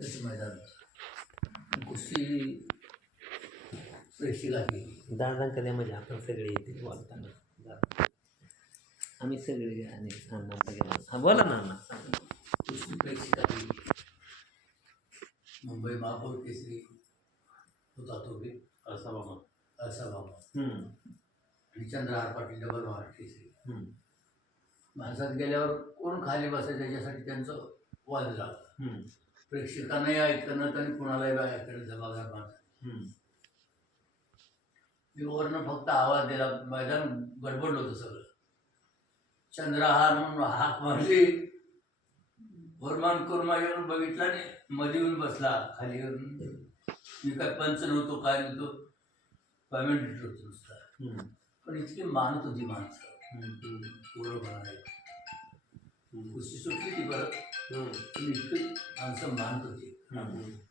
त्याचं मैदान. कुस्ती प्रेक्षकाची दादा कधी म्हणजे आपण सगळे येतील बोलताना. आम्ही सगळे आणि अण्णा सगळे हा बोला ना अण्णा. कुस्ती प्रेक्षकाची मुंबई महापौर केसरी होता तो बी. असा बाबा. असा बाबा. हम्म, आणि चंद्रहार पाटील डबल महाराष्ट्र केसरी. हम्म, माणसात गेल्यावर कोण खाली बसायचं याच्यासाठी त्यांचं वाद झाला प्रेक्षकांनाही ऐकणं आणि कुणालाही ऐकणं जबाबदार. मी वरनं फक्त आवाज दिला मैदान गडबडलं होतं सगळं. चंद्रहार म्हणून हाक मारली. वरमान कुर्मा येऊन बघितला आणि मध्ये येऊन बसला खाली येऊन. मी काय पंच नव्हतो काय नव्हतो. पेमेंट होतो नुसता. पण इतकी मानत होती माणसं. पोरं म्हणाले. कुस्ती सुटली ती परत. हम्म, पण इतकी माणसं मानत होती हम्म.